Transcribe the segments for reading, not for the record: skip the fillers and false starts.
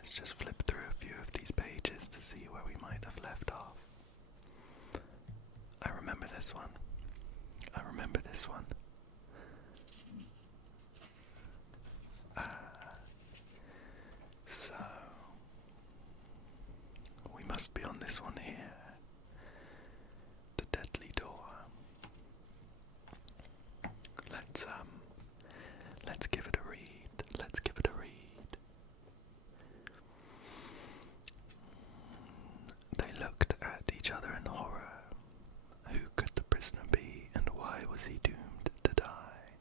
let's just flip through a few of these pages to see where we might have left off. I remember this one. So, we must be on this one here. The deadly door. Let's give it a read. They looked at each other in horror. Who could the prisoner be, and why was he doomed to die?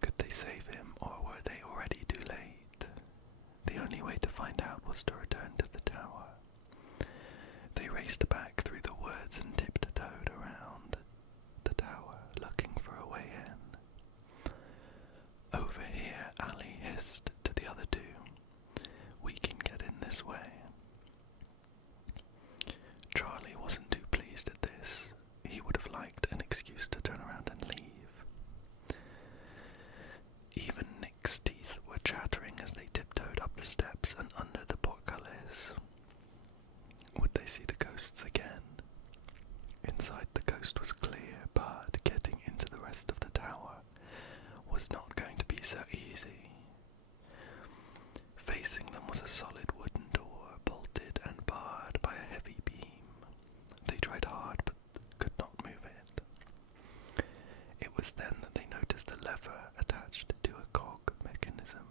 Could they save him, or were they already too late? The only way to find out was to return to the tower. They raced back through the woods and tiptoed around the tower, looking for a way in. Over here, Ali hissed to the other two. We can get in this way. Charlie wasn't too pleased at this. He would have liked an excuse to turn around and leave. Even Nick's teeth were chattering as they tiptoed up the steps and under the portcullis. Would they see the ghosts again? Inside, the coast was clear, but getting into the rest of the tower was not going to be so easy. Facing them was a solid wooden door, bolted and barred by a heavy beam. They tried hard, but could not move it. It was then that they noticed a lever attached to a cog mechanism.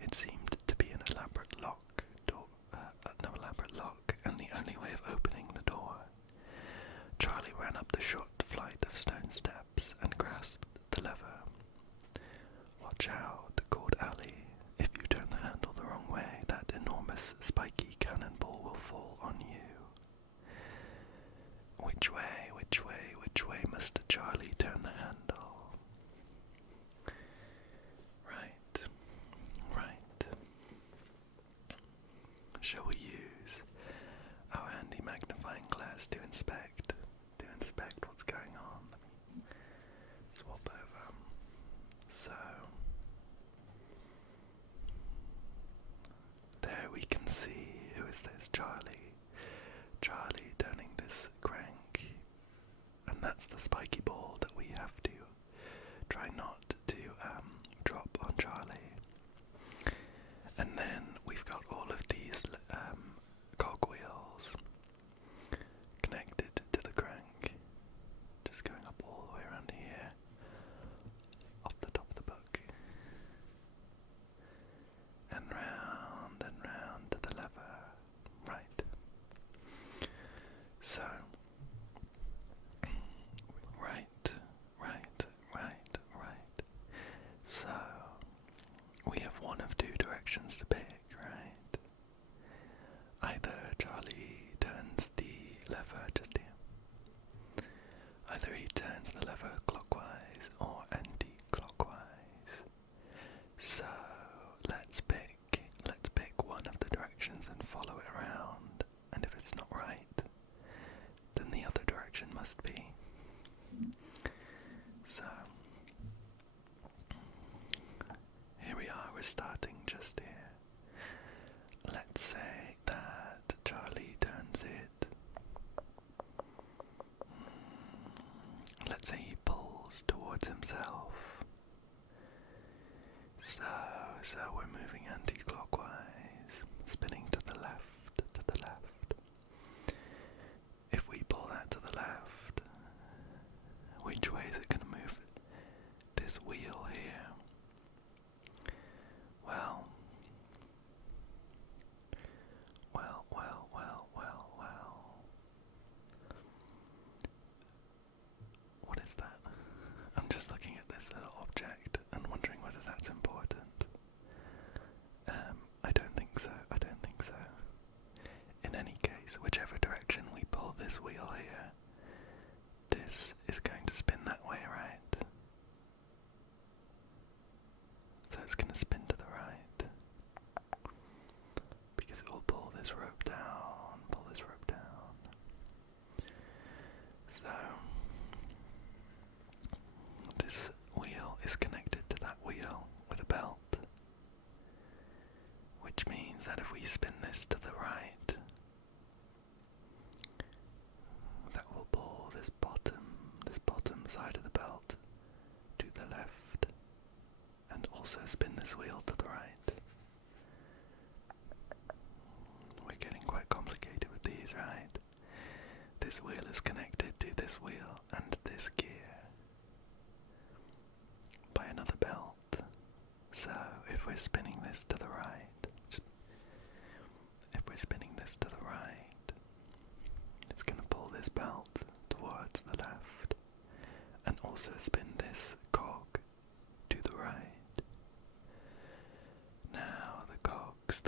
It seemed to be an elaborate lock, and the only way of opening the door. Charlie ran up the short flight of stone steps and grasped the lever. Watch out, called Ali. If you turn the handle the wrong way, that enormous spiky cannonball will fall on you. Which way must Charlie turn the handle? Right. Shall we use our handy magnifying glass to inspect what's going on? Let me swap over. So, there we can see, who is this? Charlie turning this crank, and that's the spiky ball that we have to try not to drop on Charlie. And then we've got all of these cogwheels connected to the crank, just going up all the way around here, off the top of the book, and round to the lever. Right. So, right. So, we have one of two directions to pick, right? Either Charlie turns the lever just here. Either he turns the lever clockwise or anti-clockwise. So, let's pick one of the directions and follow it around. And if it's not right, then the other direction must be. So, here we are, we're starting just here. Let's say that Charlie turns it. Let's say he pulls towards himself. So we're moving anti-clockwise, spinning to the left. If we pull that to the left, which way is it going to move this wheel here? Well. What is that? I'm just looking at this little object and wondering whether that's important. if we're spinning this to the right, it's going to pull this belt towards the left and also spin this cog to the right. Now the cogs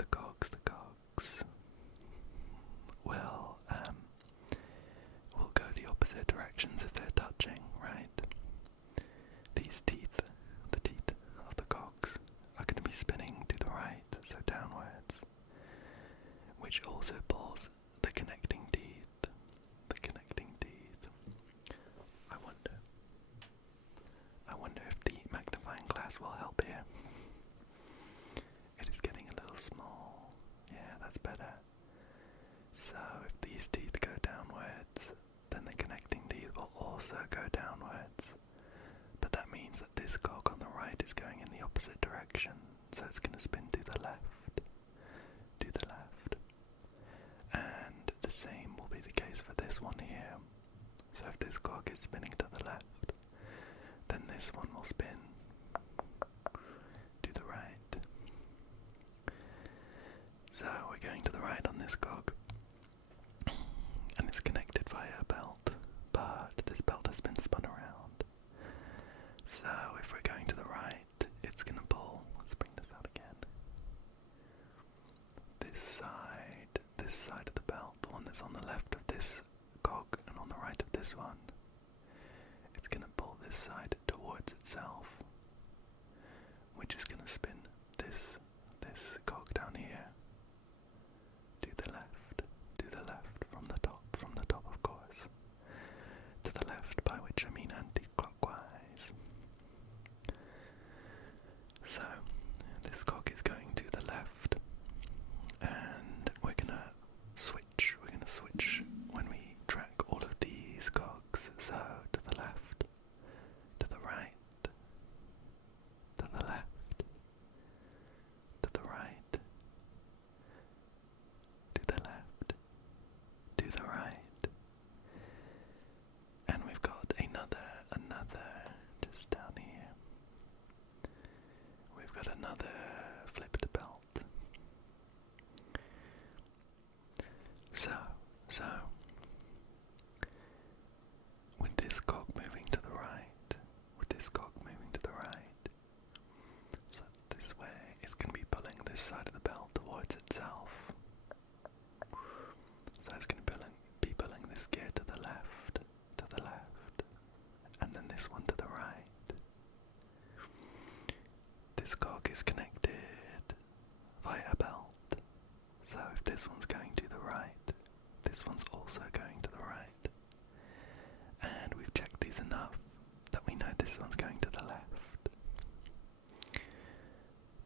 will go the opposite directions if they're touching, right? These teeth, the teeth of the cogs, are going to be spinning to the right, so downwards, which also pulls the connecting teeth. I wonder if the magnifying glass will help here. It is getting a little small. Yeah, that's better. So if these teeth go downwards, then the connecting teeth will also go downwards. But that means that this cog on the right is going in the opposite direction, so it's going to spin to the left. And the same will be the case for this one here. So if this cog is spinning to the left, then this one will spin to the right. So we're going to the right on this cog, and it's connected via a belt, but this belt has been spun around. So if we're going to the right, it's going to pull, let's bring this out again, this side of the belt, the one that's on the left of this cog and on the right of this one, it's going to pull this side towards itself, which is going to spin this cog down here to the left from the top of course, to the left, by which I mean anti-clockwise. So this cog is going to the left, and we're gonna switch when we track all of these cogs. So to the left, to the right, to the left, to the right, to the left, to the right, and we've got another just down here. We've got another flipped belt. So with this cog moving to the right, so this way, it's going to be pulling this side of the belt towards itself. So it's going to be pulling this gear to the left, and then this one to the right. This cog is connected via a belt, so if this one's going to the right, this one's also going to the right. And we've checked these enough that we know this one's going to the left.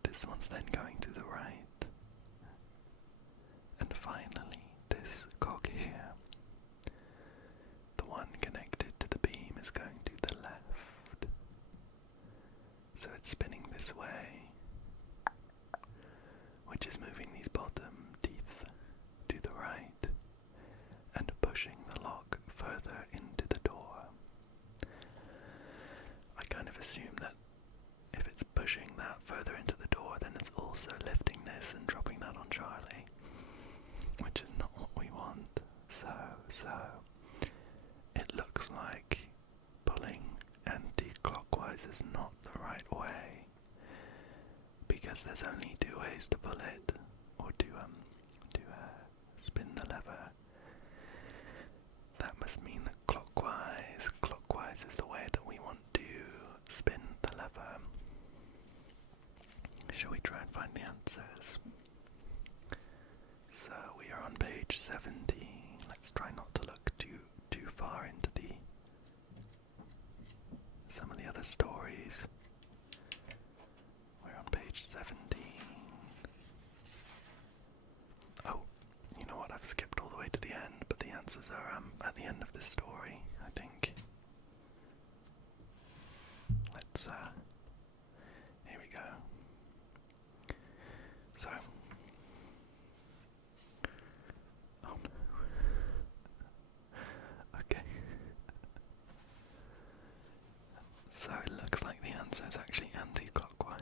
This one's then going to the right. And finally, this cog here, the one connected to the beam, is going to the left. So it's spinning this way, which is moving these bottom teeth to the right and pushing the lock further into the door. I kind of assume that if it's pushing that further into the door, then it's also lifting this and dropping that on Charlie, which is not what we want. So it looks like pulling anti-clockwise is not the right way, because there's only two ways to pull it, or to spin the lever. That must mean that clockwise is the way that we want to spin the lever. Shall we try and find the answers? So we are on page 17. Let's try not to look too far into some of the other stories. We're on page 17. Oh, you know what? I've skipped all the way to the end, but the answers are at the end of this story, I think. Let's here we go. So, oh no. Okay. So it looks like the answer is actually anti-clockwise.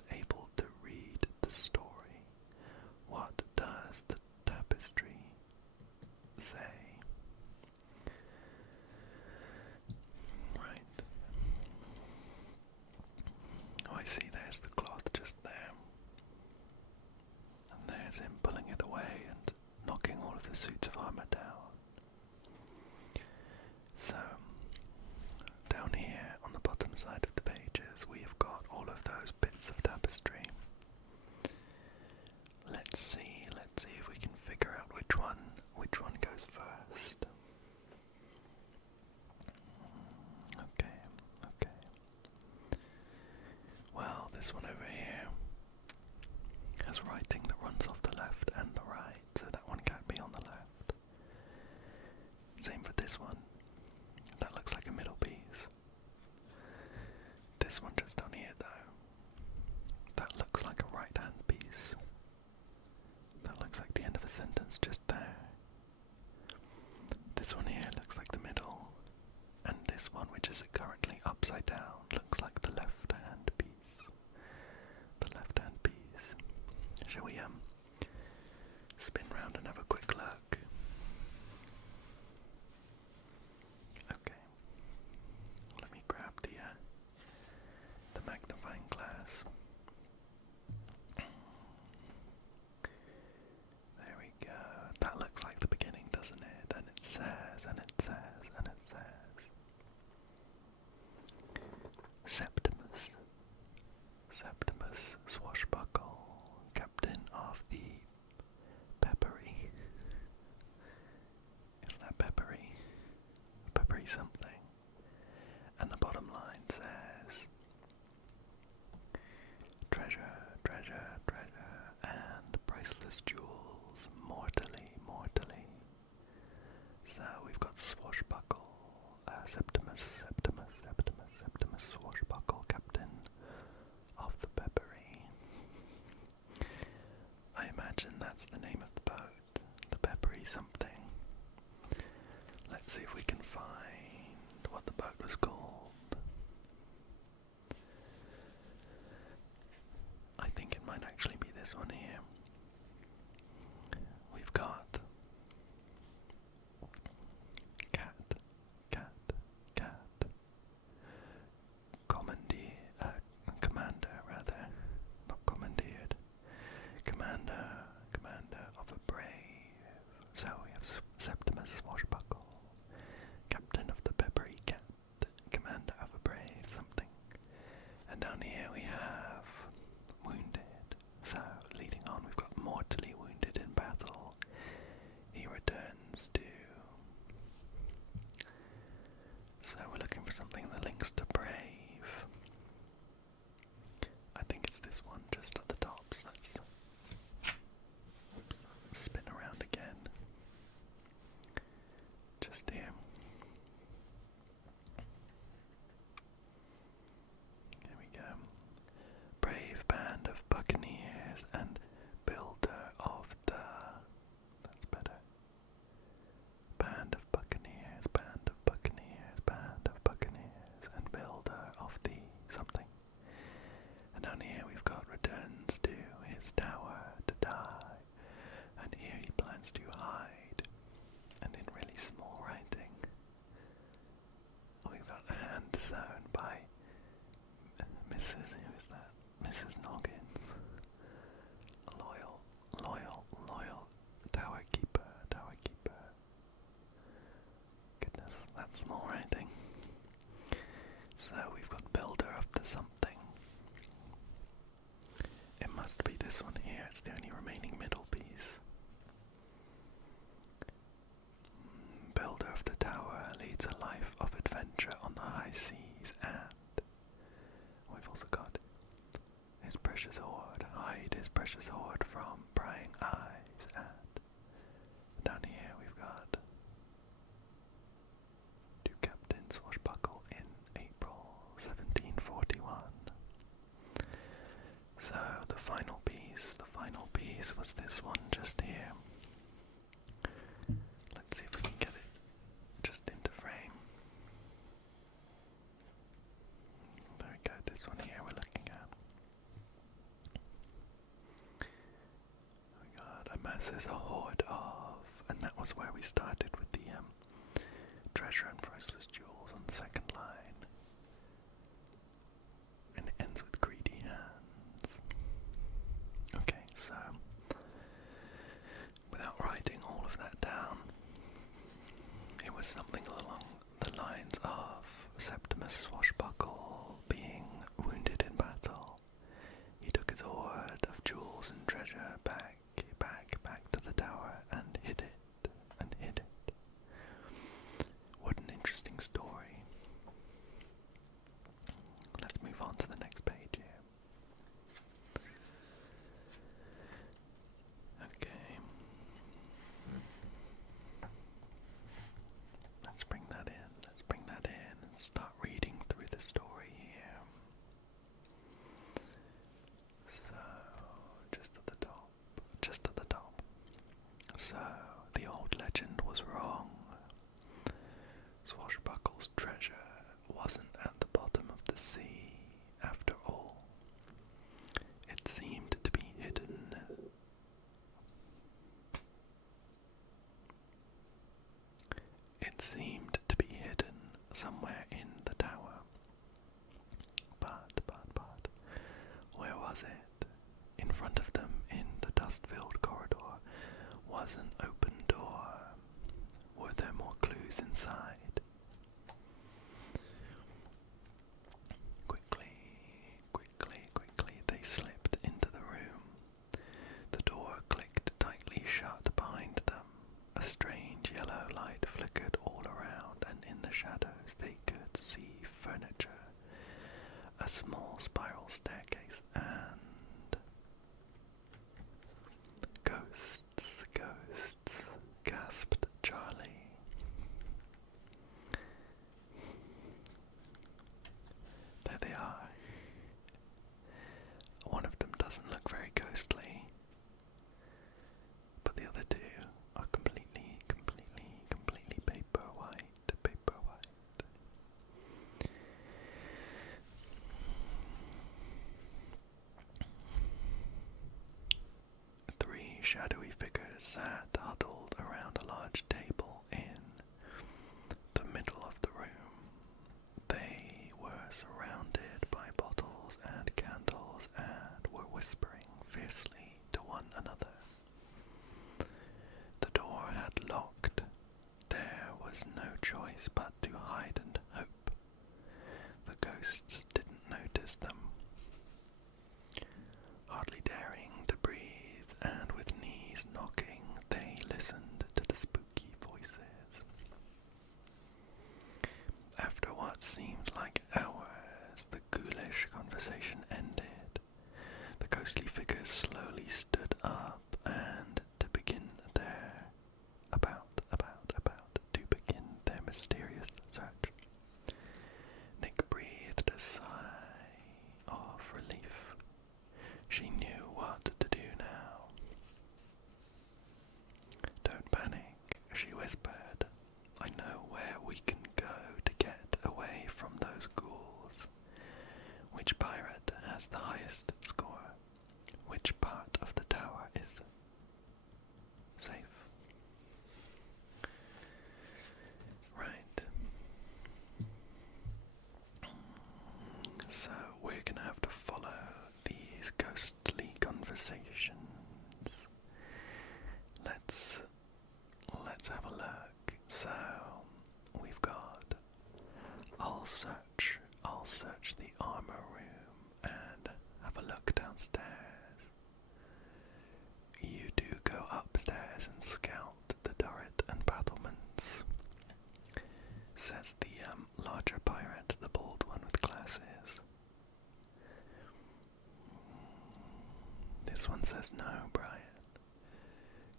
was able to read the story. What does the tapestry say? Right. Oh, I see, there's the cloth just there. And there's him pulling it away and knocking all of the suits of armor down. So, down here on the bottom side of the pages, we have got all of those bits of tapestry. Let's see if we can figure out which one goes first. Okay. Well, this one over here has writing that runs off the left and the right, so that one can't be on the left. Same for this one. That looks like a middle piece. This one just down here though, that looks like a right hand piece. That looks like the end of a sentence just there. This one here looks like the middle, and this one, which is currently upside down, looks like the left hand piece. The left hand piece. Shall we spin round and have a quick look? Okay. Let me grab the magnifying glass. There we go. That looks like the beginning, doesn't it? And it says, Septimus Swashbuckle, captain of the Peppery. Is that Peppery? Peppery something. And the bottom line says, treasure, and priceless jewels, mortally. So we've got Swashbuckle, Septimus Swashbuckle, captain of the Peppery. I imagine that's the name of the boat, the Peppery something. Let's see if we can find what the boat was called. I think it might actually be this one here. We've got cat, commander rather, not commandeered, commander of a brave. So we have Septimus Swashbuckle, captain of the Peppery Cat, commander of a brave something. And down here we have wounded. So leading on, we've got mortally wounded in battle. He returns to. So we're looking for something that links to brave. I think it's this one just at the top. So let's spin around again. Just here. Here we go. Brave band of buccaneers and builder of the. That's better. Band of buccaneers, and builder of the something. And down here we've got returns to his tower to die. And here he plans to hide. And in really small writing, we've got hand sewn by Mrs. Who is that? Mrs. Noggins. Loyal tower keeper. Goodness, that's small writing. So we've got builder of the something. It must be this one here, it's the only remaining middle piece. Builder of the tower leads a life of adventure on the high seas, and we've also got his precious hoard, hide his precious hoard from prying eyes, and down here we've got to Captain Swashbuckle in April 1741. So the final piece was this says a hoard of, and that was where we started with the treasure and priceless jewels on the second line. And it ends with greedy hands. Okay, so without writing all of that down, it was something along the lines of Septimus Swashbuckle being wounded in battle. He took his hoard of jewels and treasure back to the tower and hid it. What an interesting story. Let's move on to the next page here. Okay. Let's bring that in and start reading through the story here. So, just at the top. So, the old legend was wrong. Swashbuckle's treasure wasn't at the bottom of the sea, after all. It seemed to be hidden. Somewhere in the tower. But, where was it? In front of them, in the dust-filled corridor, was an open door. Were there more clues inside? Quickly, they slipped into the room. The door clicked tightly shut behind them. A strange yellow light flickered all around, and in the shadows they could see furniture, a small spiral staircase, and ghosts, gasped Charlie. There they are. One of them doesn't look very ghostly, but the other two are completely paper white. 3 shadowy figures sat huddled around a large table in the middle of the room. They were surrounded by bottles and candles and were whispering fiercely to one another. The door had locked. There was no choice but to hide and hope. The ghosts didn't notice them. Hardly daring to breathe, and with knees knocking, they listened to the spooky voices. After what seemed like hours, the ghoulish conversation ended. The ghostly figures slowly stood up and to begin their mysterious search. Nick breathed a sigh of relief. She knew what to do now. "Don't panic," she whispered. "I know where we can go to get away from those ghouls. Which pirate has the highest score? Which part of the tower is safe?" Right. So we're gonna have to follow these ghostly conversations. Let's have a look. So we've got I'll search the armor room and have a look downstairs. You do go upstairs and scout the turret and battlements, says the larger pirate, the bald one with glasses. This one says, "No, Brian.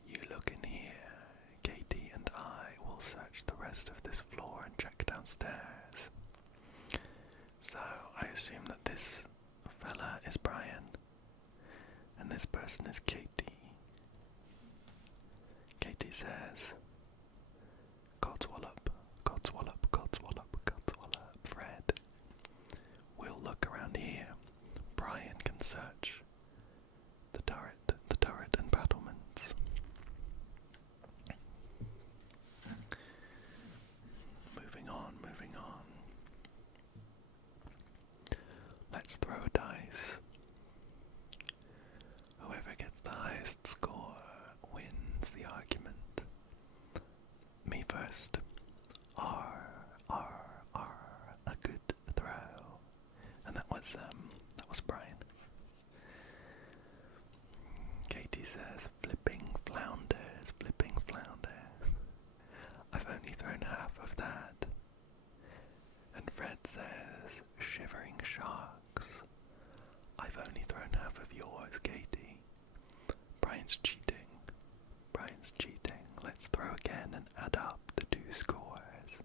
You look in here. Katie and I will search the rest of this floor and check downstairs." So I assume that this fella is Brian, and this person is Katie. Katie says, "Codswallop, Fred. We'll look around here. Brian can search the turret and battlements." let's throw a dice. Whoever gets the highest score wins the argument. Me first. A good throw. And that was Brian. Katie says, flipping flounders. I've only thrown half of that. And Fred says, shivering sharks. I've only thrown half of yours, Katie. Brian's cheating. Let's throw again and add up the two scores.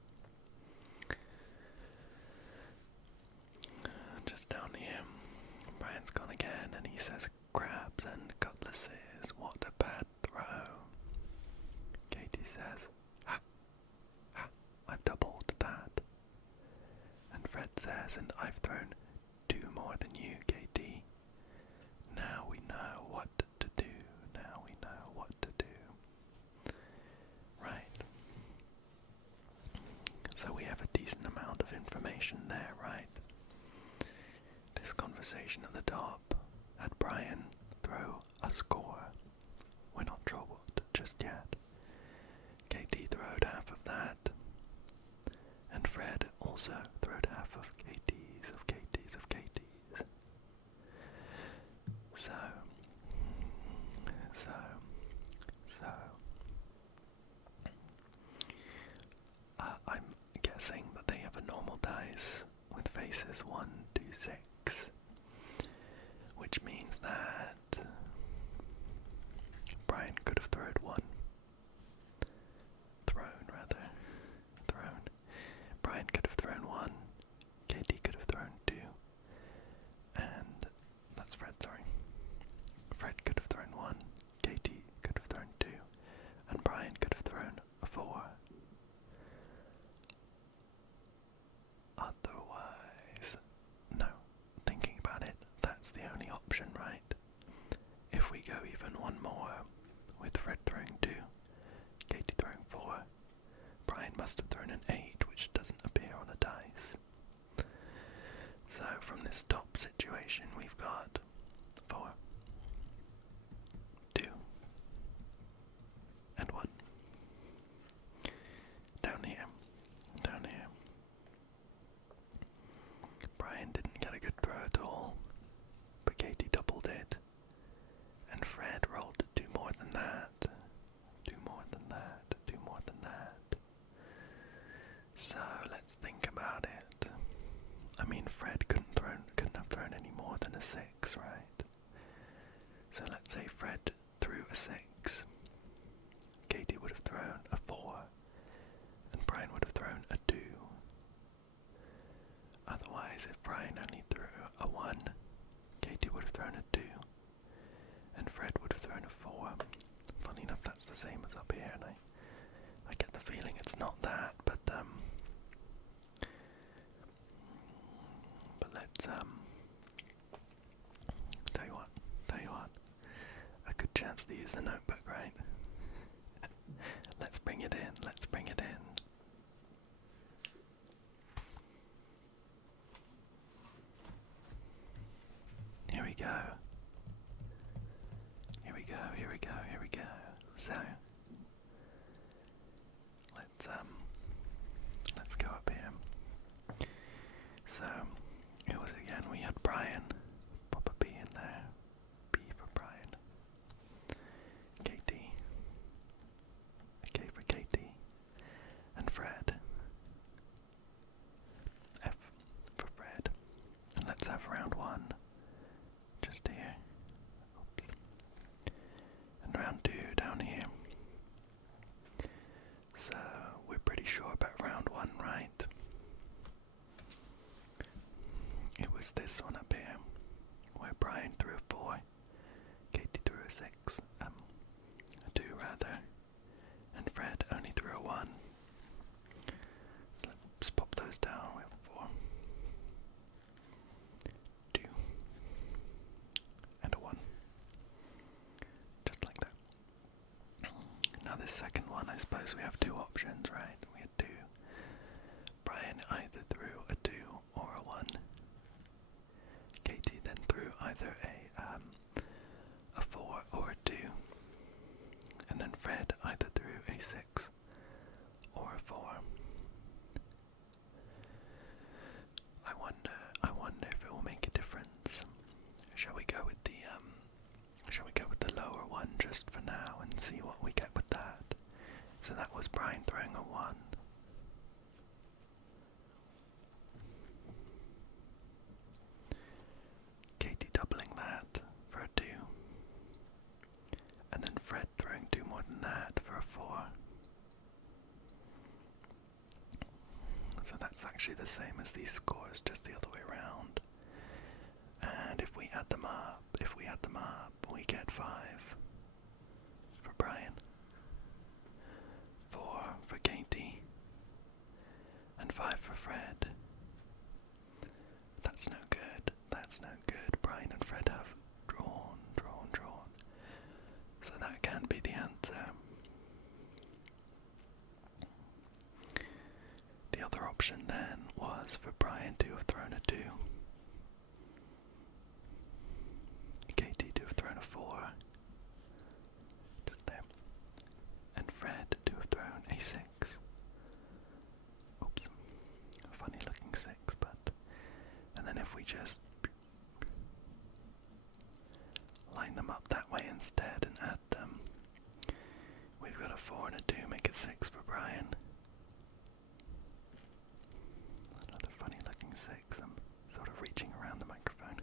Just down here, Brian's gone again and he says, crabs and cutlasses, what a bad throw. Katie says, ha, I've doubled that. And Fred says, and I've thrown 2 more than you, Katie. Now we know what to do. Right. So we have a decent amount of information there, right? This conversation at the top had Brian throw a score. We're not sure what just yet. Katie throwed half of that. And Fred also throwed half of Katie's. I'm guessing that they have a normal dice with faces 1 to 6, which means that Brian could have thrown. Brian could have thrown 1, Katie could have thrown 2, and that's Fred, sorry. Fred could have thrown 1, Katie could have thrown 2, and Brian could have thrown 4. Otherwise, no, thinking about it, that's the only option, right? If we go even one more, with Fred throwing 2, Katie throwing 4, Brian must have thrown an 8, which doesn't appear on a dice. So from this top situation, we've got 4, 2, and 1. Down here. Brian didn't get a good throw at all, but Katie doubled it, and Fred rolled 2 more than that. So let's think about it. I mean, Fred couldn't have thrown any more than a 6, right? So let's say Fred threw a 6. Katie would have thrown a 4, and Brian would have thrown a 2. Otherwise, if Brian only threw a 1, Katie would have thrown a 2, and Fred would have thrown a 4. Funny enough, that's the same as up here, and I get the feeling it's not that, but let's tell you what, a good chance to use the notebook, right? Let's bring it in. Here we go. So let's go up here. So it was again, we had Brian, pop a B in there, B for Brian, Katie, a K for Katie, and Fred, F for Fred. And let's have round 1, just here. Oops. And round 2 down here. So we're pretty sure about round 1, right? It was this one up here, where Brian threw a 4, Katie threw a 6, a 2 rather, and Fred only threw a 1. So let's pop those down. We have 4, 2, and a 1. Just like that. Now this second one, I suppose we have 2 options, right? We had 2. Brian either threw a 2 or a 1. doubling that for a 2. And then Fred throwing 2 more than that for a 4. So that's actually the same as these scores, just the other way around. And if we add them up, we get 5 for Brian, 4 for Katie, and 5 for Fred. That's no good. Brian and Fred have drawn. So that can be the answer. The other option then was for Brian to have thrown a 2, Katie to have thrown a 4, just there, and Fred to have thrown a 6. Oops, a funny looking 6, but, and then if we just line them up that way instead and add them, we've got a 4 and a 2, make it 6 for Brian. Another funny looking 6, I'm sort of reaching around the microphone.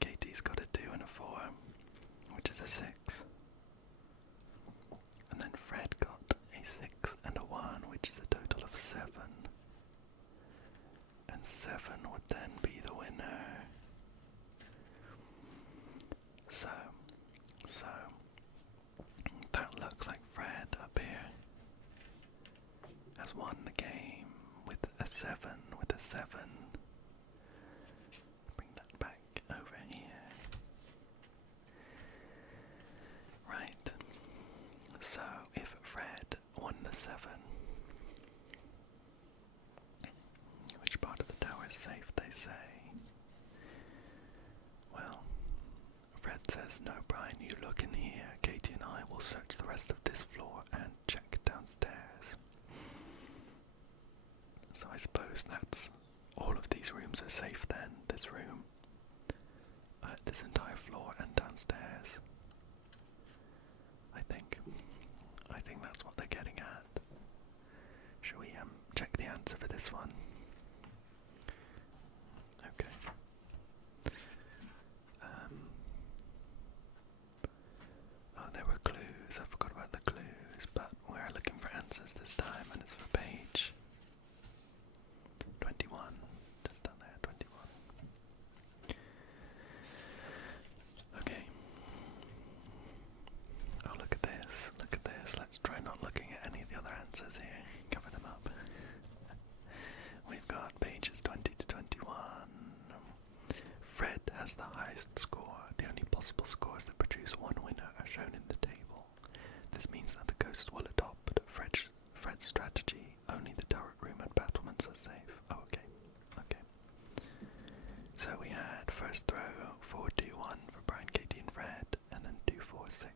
Katie's got a 2 and a 4, which is a 6. And then Fred got a 6 and a 1, which is a total of 7. And 7 would then be the winner. So that looks like Fred up here has won the game with a 7, Bring that back over here. Right. So if Fred won the 7, which part of the tower is safe, they say? Well, Fred says, no, Brian, you look in here. Katie and I will search the rest of this floor and check downstairs. So I suppose that's all of these rooms are safe then. This room, this entire floor and downstairs. I think that's what they're getting at. Shall we check the answer for this one? Okay. There were clues. I forgot about the clues, but we're looking for answers this time, and it's for page 21. Just down there, 21. Okay. Oh, look at this. Let's try not looking at any of the other answers here. Cover them up. We've got pages 20 to 21. Fred has the highest score. The only possible scores that produce one winner are shown in the table. This means that the ghosts will adopt Fred's strategy. Only the turret room and battlements are safe. Oh, okay. So we had first throw 4, 2, 1 for Brian, Katie and Fred, and then 2, 4, 6.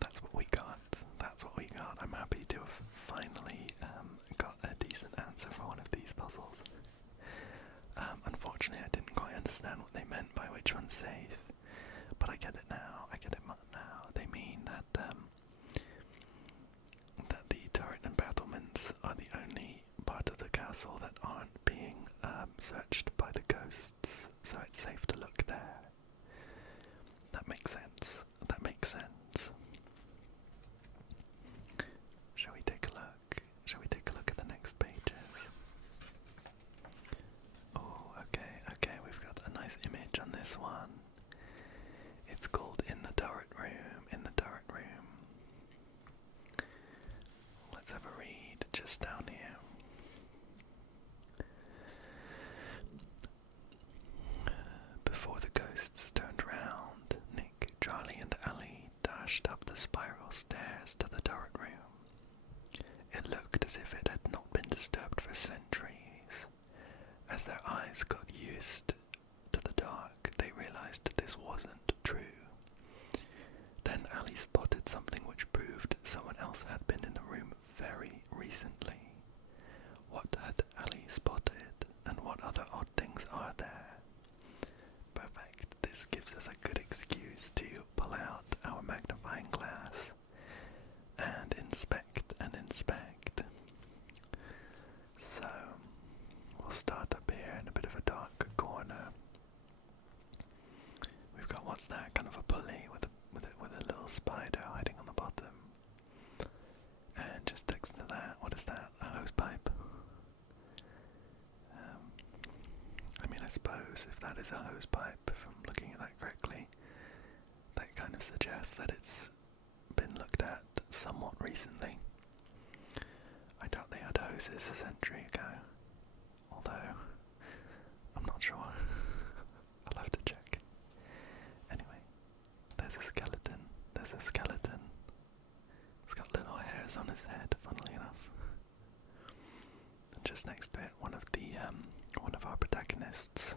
That's what we got. I'm happy to have finally got a decent answer for one of these puzzles. Unfortunately, I didn't quite understand what they meant by which one's safe, but I get it now. They mean that that the turret and battlements are the only part of the castle that aren't being searched by the ghosts, so it's safe to look there. That makes sense. Shall we take a look at the next pages? Oh, okay, we've got a nice image on this one. It's called In the Turret Room. Let's have a read just down here. Before the ghosts turned round, Nick, Charlie and Ali dashed up the spiral stairs to the turret room. It looked as if it had not been disturbed for centuries. As their eyes got used to the dark, they realized this wasn't true. Then Ali spotted something which proved someone else had been in the room very recently. What had Ali spotted, and what other odd things are there? Perfect. This gives us a good excuse to pull out our magnifying glass and inspect. So that is a hose pipe, if I'm looking at that correctly. That kind of suggests that it's been looked at somewhat recently. I doubt they had hoses a century ago, although I'm not sure. I'll have to check. Anyway, there's a skeleton. There's a skeleton. It's got little hairs on his head, funnily enough. And just next to it, one of our protagonists.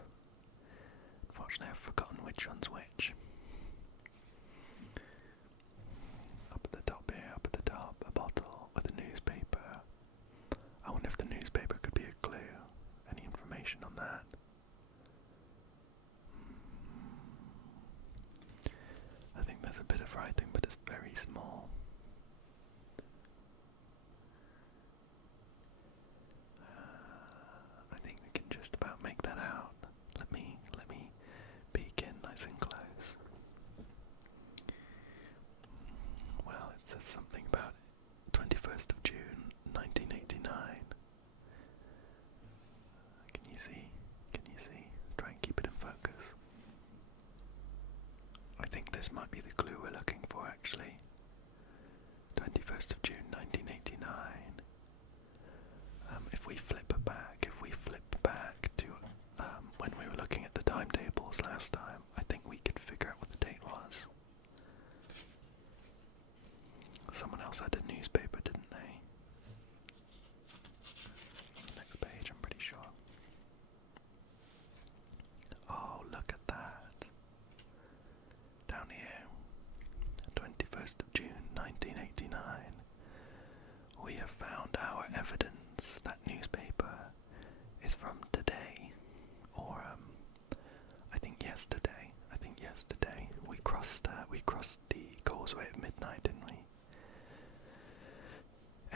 Unfortunately, I've forgotten which one's which. Up at the top here, up at the top, a bottle with a newspaper. I wonder if the newspaper could be a clue. Any information on that? I think there's a bit of writing, but it's very small. I think we can just about make that out. Let me peek in nice and close. Well, it says something about 21st of June, 1989. Can you see? Can you see? Try and keep it in focus. I think this might be the clue we're looking for, actually. 21st of June, 1989. If we flip back to when we were looking at the timetables last time, I think we could figure out what the date was. Someone else had a newspaper, didn't they? Next page, I'm pretty sure. Oh, look at that. Down here, 21st of June 1989, we have found our evidence. That newspaper is from today, or I think yesterday. We crossed the causeway at midnight, didn't we?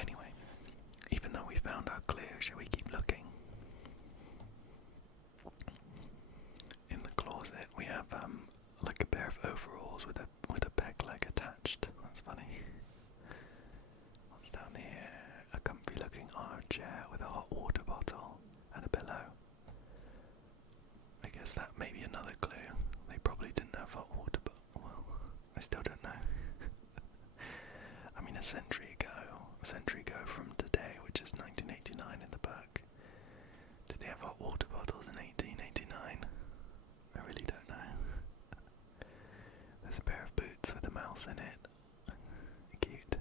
Anyway, even though we found our clue, shall we keep looking? In the closet, we have like a pair of overalls with a peg leg attached. That's funny. What's down here? A comfy looking armchair with a hot water bottle and a pillow. I guess that may be another clue. They probably didn't have hot water, but well, I still don't know. I mean, a century ago from today, which is 1989 in the book. Did they have hot water bottles in 1889? I really don't know. There's a pair of boots with a mouse in it. Cute.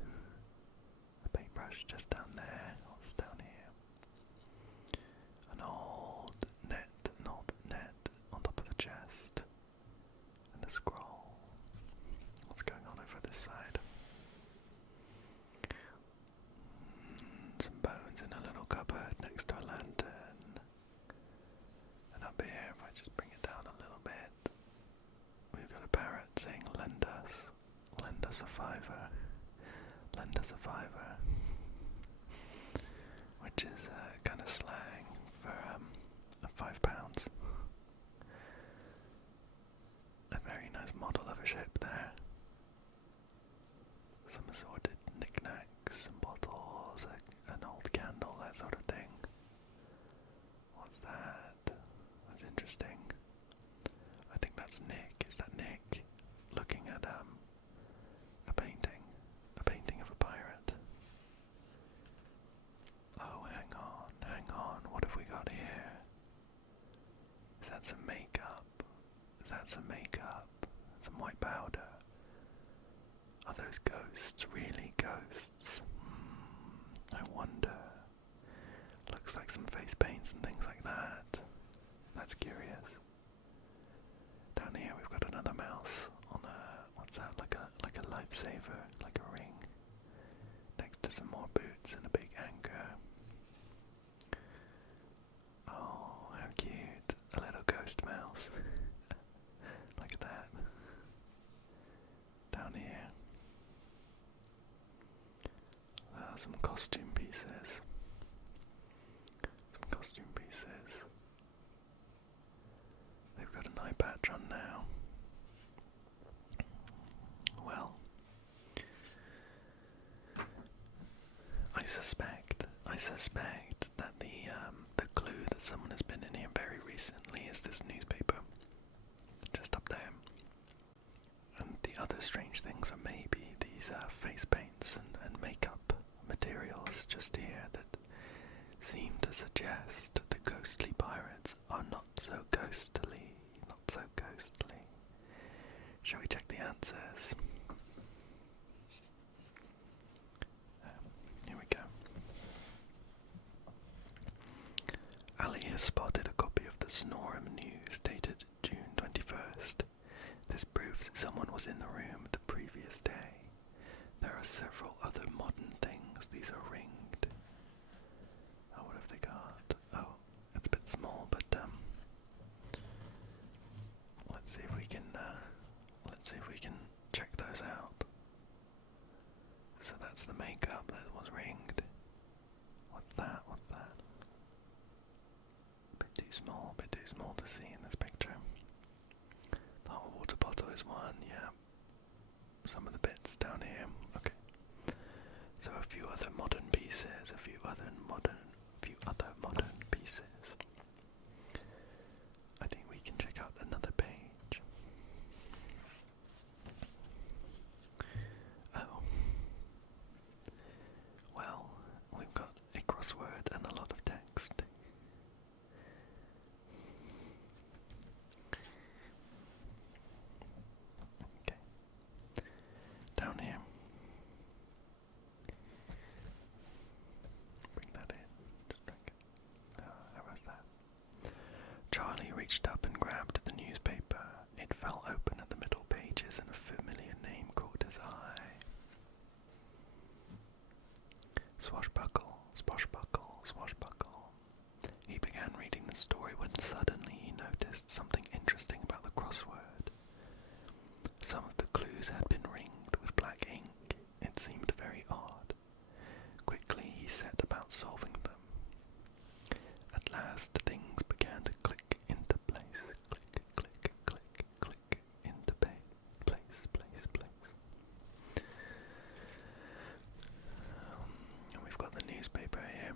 A paintbrush just down there. What's down here? An old net on top of a chest. And a scroll. What's going on over this side? Some bones in a little cupboard next to a lantern. And up here, if I just bring it down a little bit, we've got a parrot saying, lend us a fiver, which is kind of slang for £5. A very nice model of a ship there. Some assorted knickknacks, some bottles, an old candle, that sort of thing. What's that? That's interesting. I think that's Nick. Is that Nick looking at a painting of a pirate? Oh, hang on. What have we got here? Is that some makeup? Some white powder? Are those ghosts really ghosts? I wonder. Looks like some face paints and things like that. That's curious. Down here we've got another mouse on what's that? Like a lifesaver, like a ring. Next to some more boots and a big anchor. Oh, how cute. A little ghost mouse. Look at that. Down here. Some costume pieces. They've got an eye patch on now. Well, I suspect that the clue that someone has been in here very recently is this newspaper. strange things are maybe these face paints and makeup materials just here that seem to suggest the ghostly pirates are not so ghostly, not so ghostly. Shall we check the answers? Here we go. Ali has spotted a copy of the Snorham News dated June 21st. This proves someone was in the room the previous day. There are several other modern things. These are ringed. Oh, what have they got? Oh, it's a bit small, but let's see if we can check those out. So that's the makeup that was ringed. What's that? What's that? Bit too small to see in this picture. The hot water bottle is one, yeah. Some of the bits down here. Okay. So a few other modern pieces, a few other modern pieces. I think we can check out another page. Oh. Well, we've got a crossword and a lot of text. Okay. Down here. Bring that in. Just drink it. How was that? Charlie reached up and grabbed the newspaper. It fell open at the middle pages and a familiar name caught his eye. Swashbuckle, swashbuckle, swashbuckle. He began reading the story when suddenly he noticed something interesting about the crossword. Some of the clues had been ringed with black ink. It seemed very odd. Quickly he set about solving them. At last things began to click into place. Click, click, click, click into place. And we've got the newspaper here.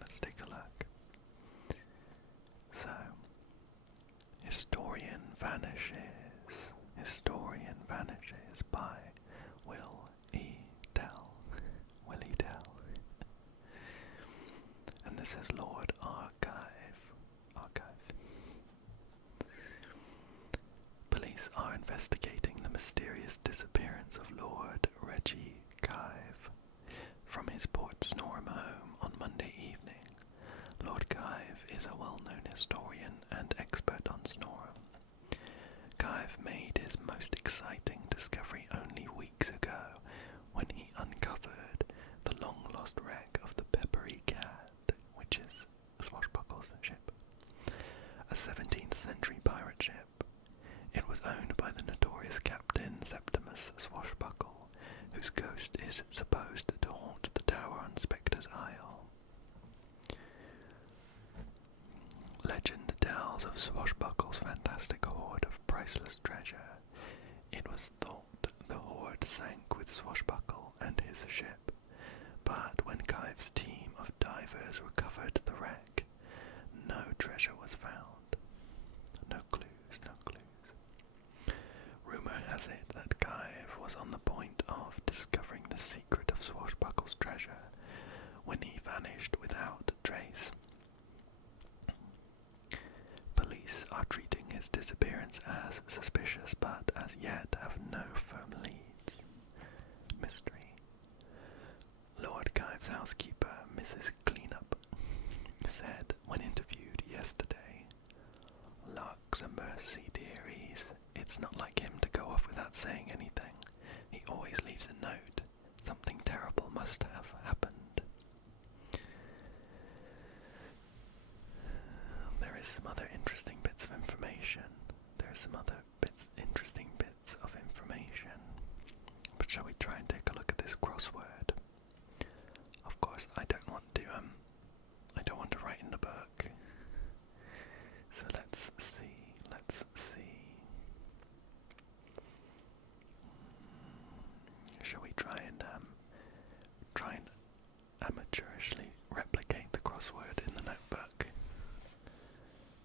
Let's take a look. So, Historian Vanishes by Will E. Dell. And this is Lord Archive. Police are investigating the mysterious disappearance of Lord Reggie Kive from his Port Snorham home on Monday evening. Lord Kive is a well-known historian and expert on Snorham. Kive made his most exciting discovery only weeks ago when he uncovered the long-lost wreck of the Peppery Cat, which is Swashbuckle's ship, a 17th century pirate ship. It was owned by the notorious Captain Septimus Swashbuckle, whose ghost is supposed to haunt the tower on Spectre's Isle. Legend tells of Swashbuckle's fantastic hoard of priceless treasure. It was thought the hoard sank with Swashbuckle and his ship, but when Kive's team of divers recovered the wreck, no treasure was found. No clues. Rumour has it that Kive was on the point of discovering the secret of Swashbuckle's treasure when he vanished without trace. Police are treating his disappearance as suspicious, but as yet have no firm leads. Mystery. Lord Kive's housekeeper, Mrs. Cleanup, said when interviewed yesterday, "Lux a mercy, dearies. It's not like him to go off without saying anything. He always leaves a note. Something terrible must have happened." There is some other interesting bits of information. But shall we try and take a look at this crossword? Of course, I don't want to write in the book. So let's see. Shall we try and amateurishly replicate the crossword in the notebook?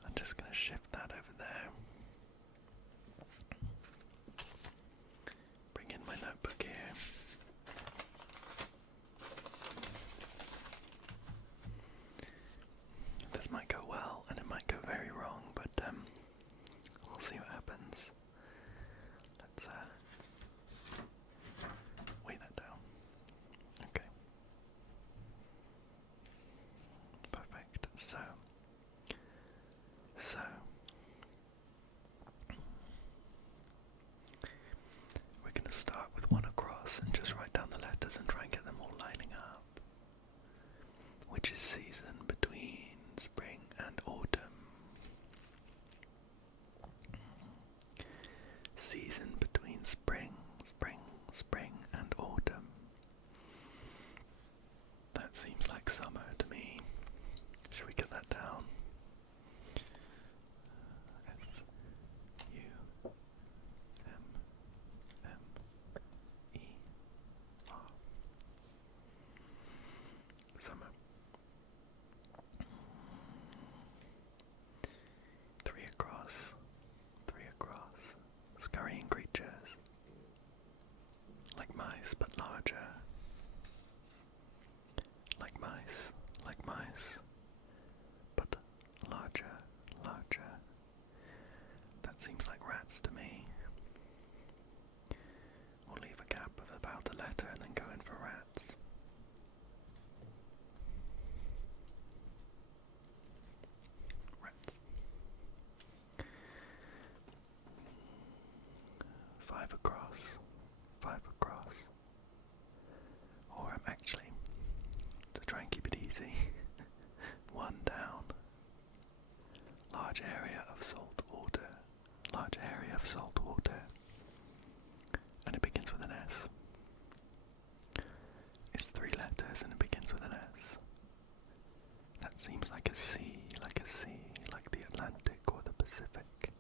I'm just going to shift that over there. That seems like summer to me. Should we get that down? S-U-M-M-E-R. Summer. 3 across. 3 across. Scurrying creatures. Like mice, but larger. Like mice, but larger, larger. That seems like rats to me. We'll leave a gap of about a letter and then go in for rats. Rats. 5 across, 5 across. Or actually, to try and keep it easy, 1 down. Large area of salt water. Large area of salt water. And it begins with an S. It's 3 letters and it begins with an S. That seems like a sea, like the Atlantic or the Pacific.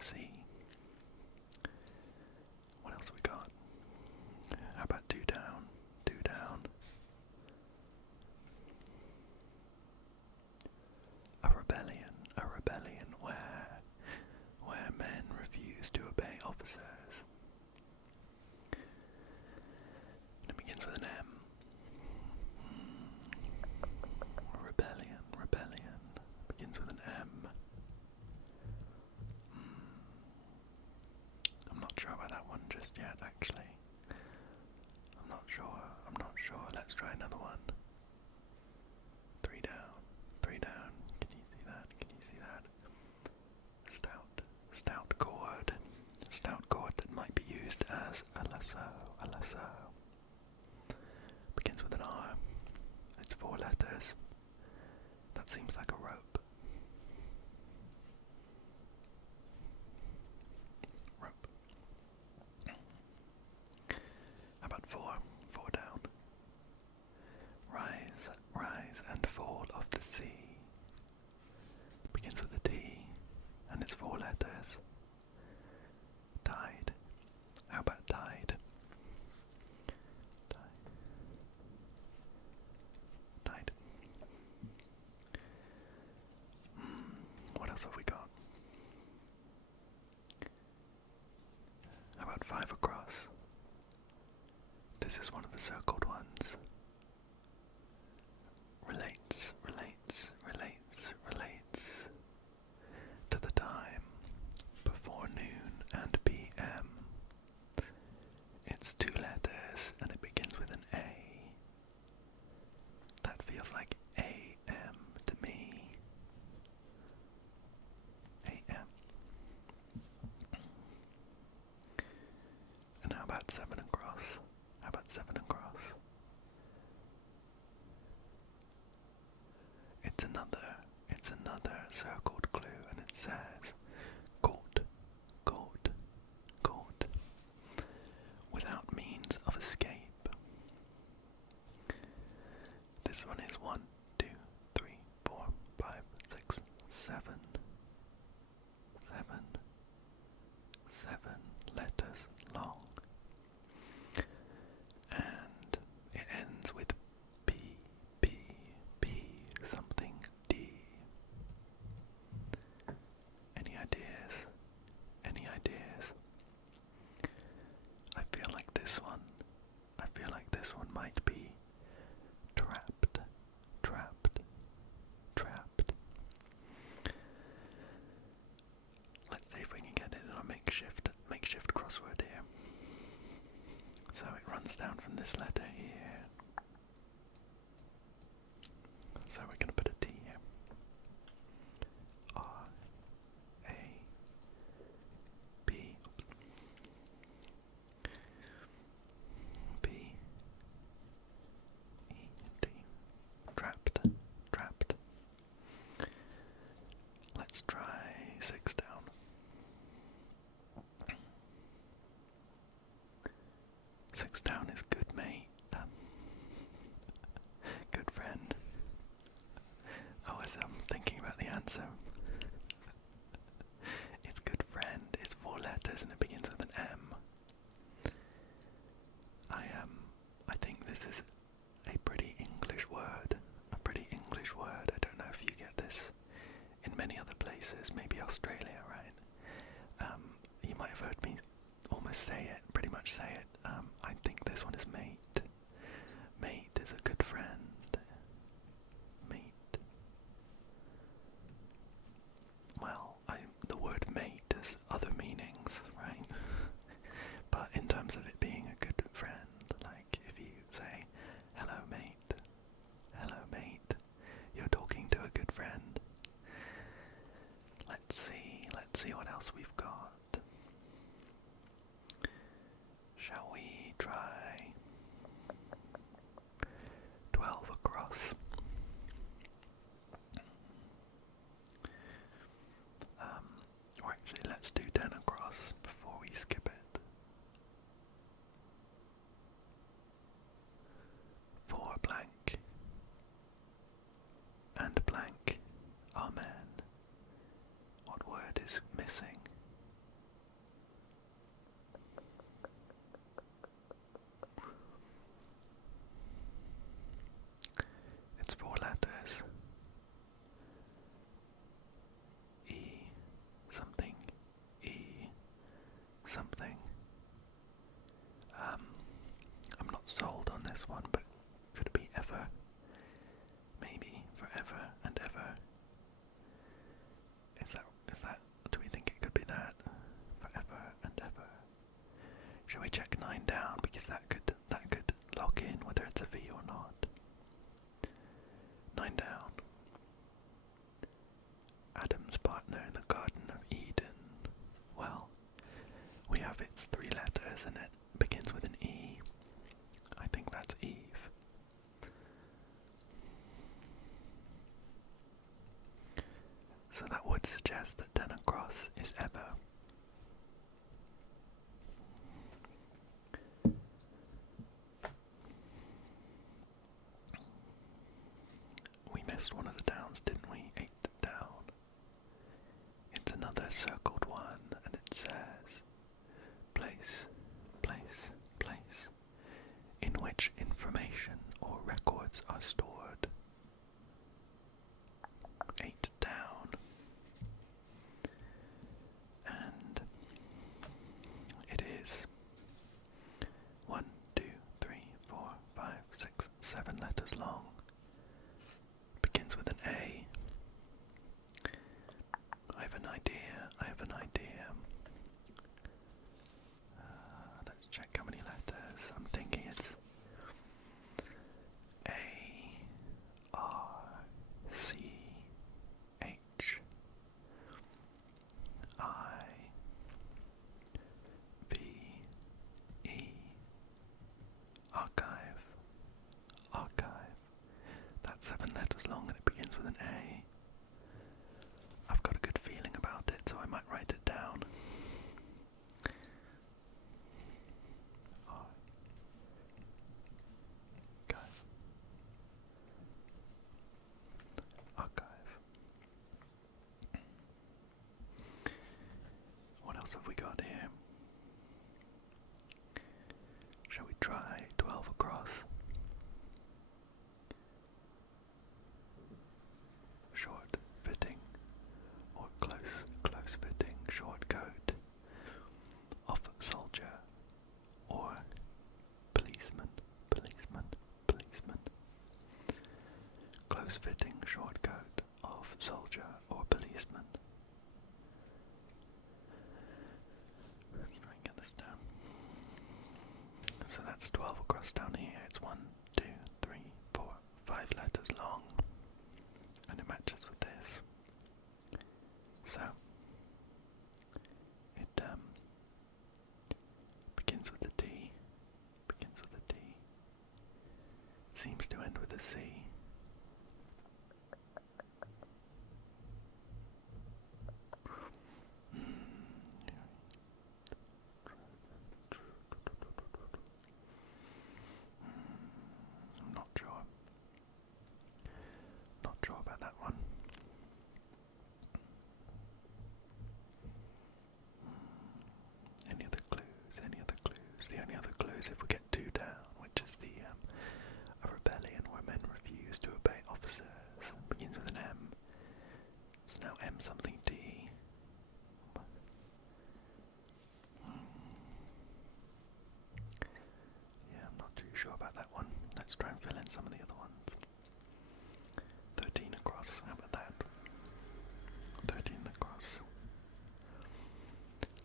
Sea. What else we got? How about 2 down? 2 down. A rebellion where men refuse to obey officers. And it begins with an M. Rebellion, begins with an M. I'm not sure about that one just yet, actually. I'm not sure. Let's try another one. 3 down, 3 down. Can you see that? Stout cord that might be used as a lasso. Begins with an R. It's 4 letters. That seems like a rope. How about 4? 4 down. Rise and fall of the sea. Begins with a T, and it's 4 letters. Tide. How about tide? Tide. What else have we got? How about 5 across? This is one of the circled ones. Relates to the time before noon and PM. It's 2 letters and it begins with an A. That feels like AM to me. AM. And how about 7 across? It's another circled clue, and it says court, without means of escape. This one is 1, 2, 3, 4, 5, 6, 7 letters long, and it ends with P something D. Any ideas? I feel like this one might be trapped. Let's see if we can get it in our makeshift crossword here. So it runs down from this letter here. So we're going to put a T here. R-A-B. B-E-T. Trapped. Let's try 6 down. 6 down is good mate. Good friend. I was thinking about the answer. It's good friend. It's 4 letters and it begins with an M. I think this is a pretty English word. A pretty English word. I don't know if you get this in many other places. Maybe Australia, right? You might have heard me almost say it, pretty much say it. I think this one is mate. Mate is a good friend. Mate. Well, the word mate has other meanings, right? But in terms of it being a good friend, like if you say, hello mate, you're talking to a good friend. Let's see what else we've got. Shall we try 12 across? Or actually, let's do 10 across before we skip it. 4 blank and blank. Oh man, what word is missing? It's 4 letters. E something. E something. I'm not sold on this one, but could it be ever? Maybe forever and ever. Is that, do we think it could be that? Forever and ever. Shall we check 9 down, because that could lock in whether it's a V or not. 9 down. Adam's partner in the Garden of Eden. Well, we have its 3 letters and it begins with an E. I think that's Eve. So that would suggest that 10 across is ever. We missed one of the downs, didn't we? 8 down. It's another circled one, and it says, place, place, place, in which information or records are stored. 8 down. And it is 1, 2, 3, 4, 5, 6, 7 letters long. Begins with an A. I have an idea. Let's check how many letters. I'm thinking it's A, R, C, H, I, V, E, archive. That's 7 letters long and it begins with an A. I've got a good feeling about it, so I might write it down. Archive. What else have we got here? Shall we try 12 across? Short fitting or close fitting short coat of soldier or policeman. Close fitting short coat of soldier or policeman. Let's try and get this down. So that's 12 across down here. It's 1, 2, 3, 4, 5 letters long. And it matches with this. So it begins with a T. Seems to end with a C. happens if we get 2 down, which is a rebellion where men refuse to obey officers. Begins with an M. It's now M something T. Yeah, I'm not too sure about that one. Let's try and fill in some of the other ones. 13 across, how about that? 13 across.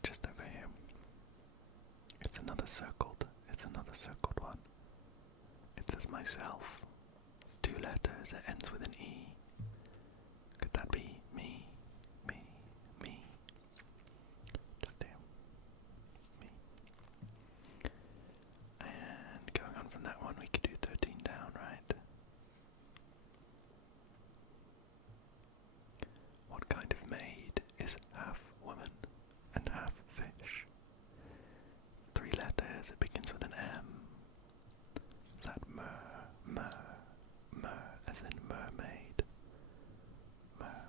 Just over here. It's another circled one. It says myself. It's 2 letters, it ends with an E. Could that be me? Me? Me? Just there. Me. And going on from that one, we could do 13 down, right? What kind of maid is half woman and half fish? 3 letters, it begins with an M. Is that mer, as in mermaid? Mer.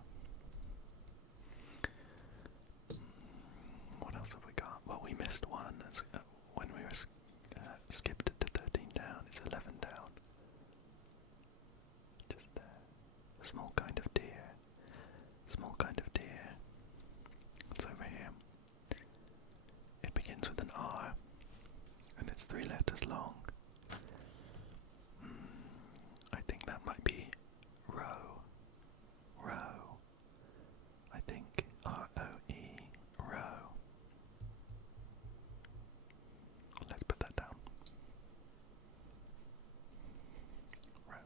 What else have we got? Well, we missed one when we were skipped to 13 down. It's 11 down. Just there. Small kind of deer. Small kind of deer. It's over here. It begins with an R, and it's 3 letters long. I think that might be row. Row. I think R-O-E. Row. Let's put that down. Row.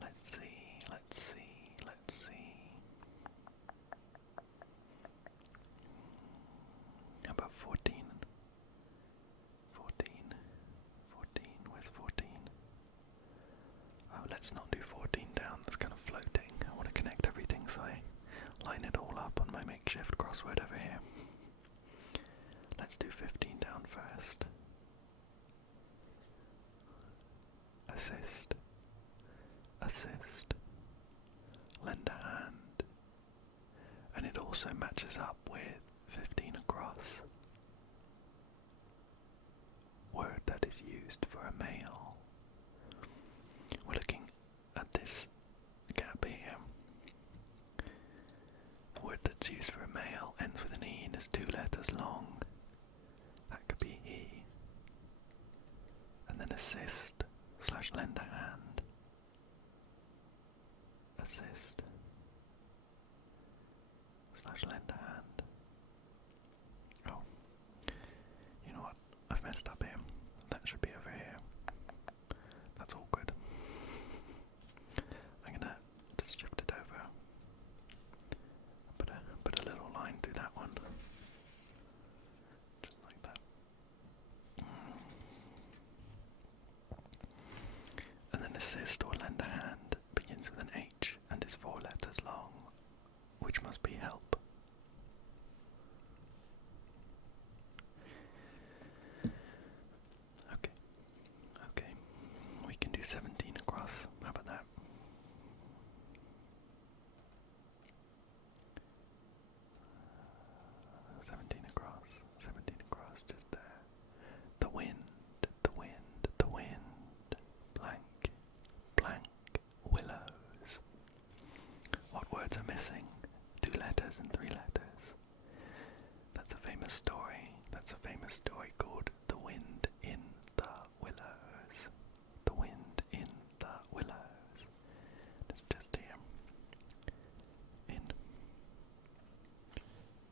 Let's see. How about 14? 14. Where's 14? Oh, let's not do 14 down, that's kind of floating. I want to connect everything, so I line it all up on my makeshift crossword over here. Let's do 15 down first. Assist. Assist. Lend a hand. And it also matches up with 15 across. Word that is used for a male. We're looking at this gap here. A word that's used for a male ends with an E and is 2 letters long. That could be he. And then assist / lend a hand. Assist / lend a hand. Oh. You know what? I've messed up here. That should be over here. That's awkward. I'm gonna just shift it over. Put a little line through that one. Just like that. And then assist or lend a hand begins with an H and is 4 letters long, which must be help. Okay, we can do 17 across. How about that? Seventeen across, just there. The wind, blank, willows. What words are missing? 2 letters and 3 letters. That's a famous story called The Wind in the Willows. The wind in the willows. It's just here. In.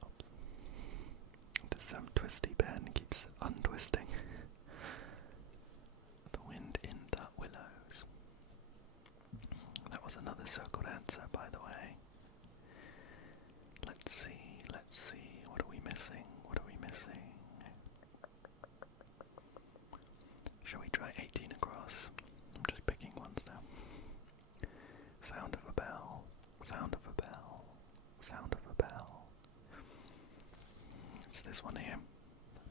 Oops. This twisty pen keeps untwisting. The wind in the willows. That was another circled answer, by the way. Let's see. What are we missing? Shall we try 18 across? I'm just picking ones now. Sound of a bell. It's this one here.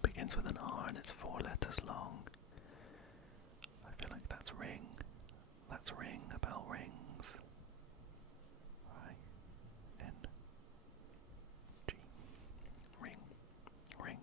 Begins with an R and it's 4 letters long. I feel like that's ring. A bell rings. I-N-G. Ring.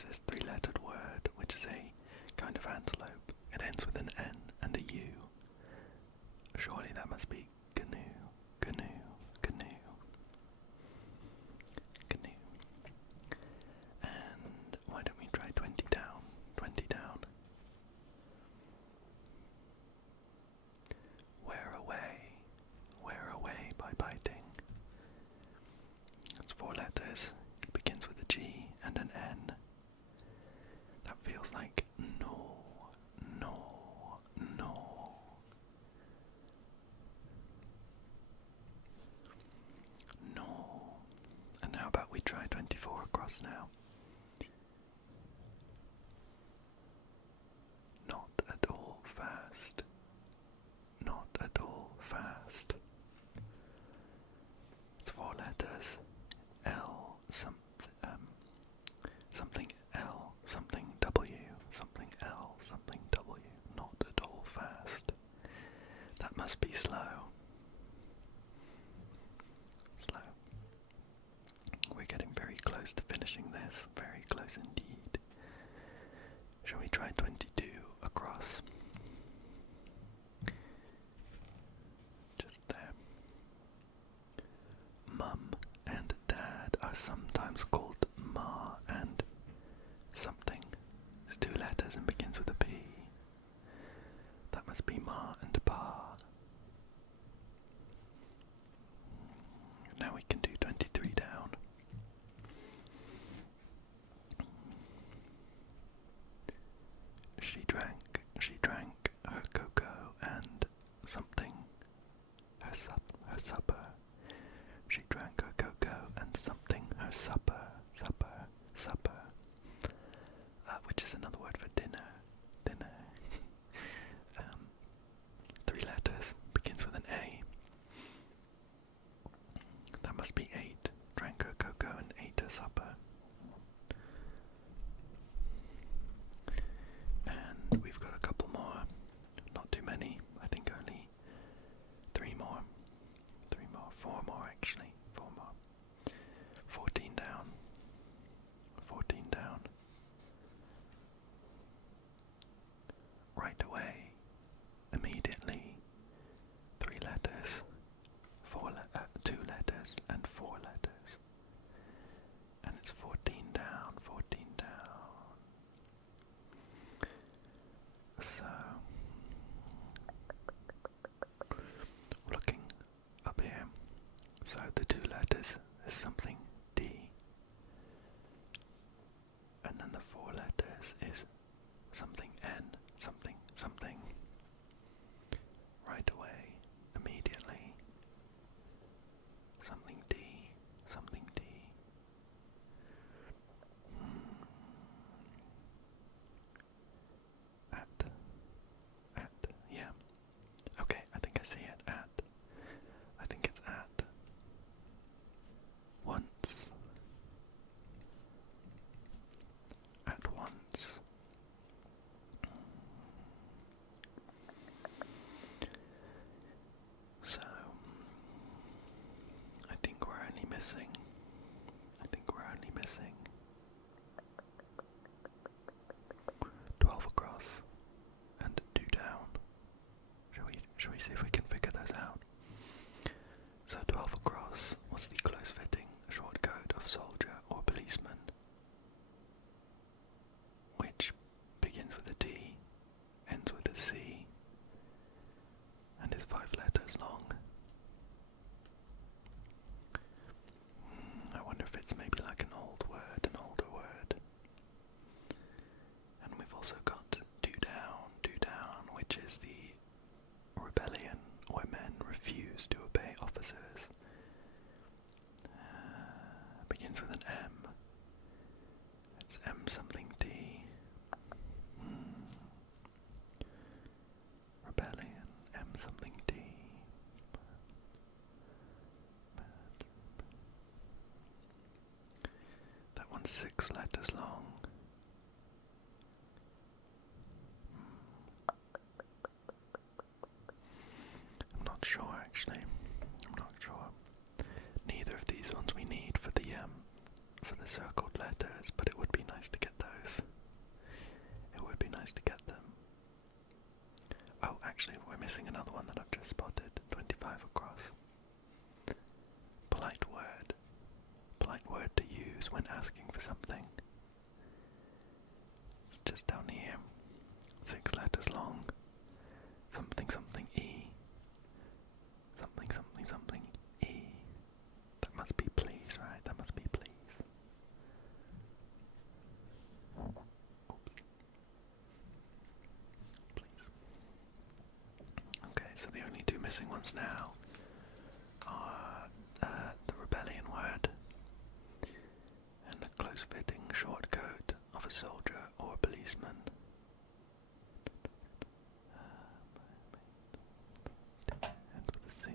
is this three-lettered word, which is a kind of antelope. It ends with an N and a U. Surely that must be canoe, canoe, canoe, canoe. And why don't we try 20 down, 20 down. Wear away by biting. That's 4 letters. It begins with a G and an N. That feels like no, no, no. No. And how about we try 24 across now? Not at all fast. Not at all fast. It's 4 letters. L, something L, something W, something L, something W. Not at all fast. That must be slow. Slow. We're getting very close to finishing this. Very close indeed. Shall we try 22 across? Just there. Mum and Dad are sometimes called Ma and something. It's 2 letters and begins with a P. That must be Ma and Pa. Now we can do 23 down. She drank her cocoa and something, her supper. She drank her cocoa and something, her supper, which is another word for dinner. 3 letters, begins with an A. That must be 8. Drank her cocoa and ate her supper. And we've got a couple more. Not too many. I think only 3 more. 4 more actually. 4 more. 14 down. 14 down. Right away. Immediately. 3 letters. 2 letters and 4 letters. And it's 14 down. 14 down. So, looking up here, so the 2 letters is something D, and then the 4 letters is something N, something. Right away, immediately, something D. At, yeah. Okay, I think I see it. I think it's at. Once. At once. So, I think we're only missing 12 across and 2 down. Shall we see if we can figure those out? So 12 across was the close-fitting short coat of soldier or policeman, which begins with a T, ends with a C, and is 5 letters long. I wonder if it's maybe like an older word. And we've also got 2 down, which is the rebellion where men refuse to obey officers. Begins with an M. It's M something T. Rebellion, M something T. That one's 6 letters long. I'm not sure actually. Neither of these ones we need for the circled letters, but it would be nice to get those. nice to get them. Oh, actually, we're missing another one that I've just spotted. 25 across. Polite word. Polite word to use when asking for something. It's just down here. 6 letters long. Something something E. Something something something E. That must be please, right? That must be please. Oops. Please. Okay, so the only two missing ones now are the rebellion word and the close-fitting short coat of a soldier or a policeman. And with a C.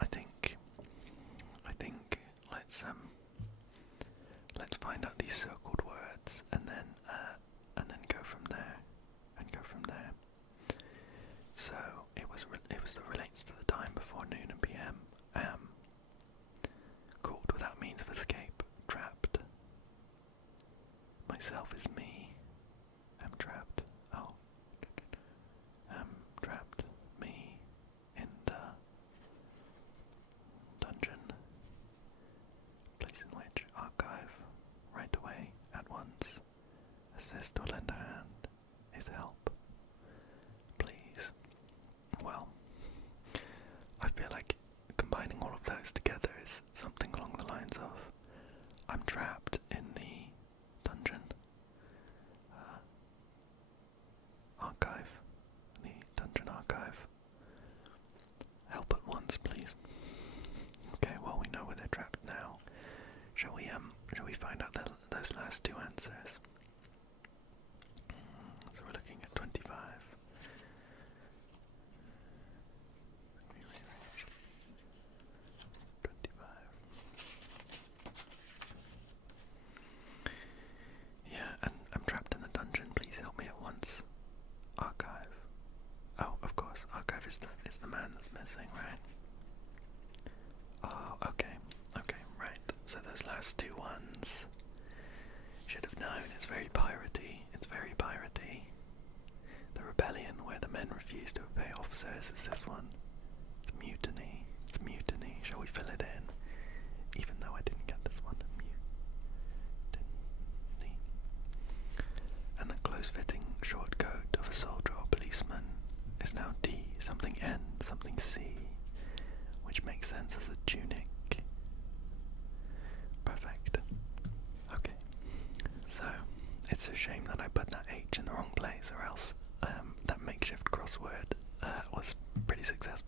I think let's find out these circled words and then go from there So it was that relates to the time before noon and PM. Caught without means of escape, trapped. Myself is me. Am trapped. Oh. Am trapped. Me in the dungeon. Place in which archive right away at once. Assist or lend a hand is help. Please. Well, I feel like combining all of those together is something along the lines of I'm trapped in the dungeon. Archive. The dungeon archive. Help at once, please. Okay, well we know where they're trapped now. Shall we find out those last two answers? So we're looking at 25. We rearrange. 25. Yeah, and I'm trapped in the dungeon. Please help me at once. Archive. Oh, of course. Archive is the man that's missing, right? Oh, okay. Okay, right. So those last two ones. Should have known. It's very piratey. It's very piratey. The rebellion where the men refuse to obey officers is this one. It's mutiny. It's mutiny. Shall we fill it in? Even though I didn't get this one. Mutiny. And the close-fitting short coat of a soldier or policeman is now D, something N, something C, which makes sense as a tunic. Perfect. Okay. So, it's a shame that I put that H in the wrong place, or else that makeshift crossword was pretty successful.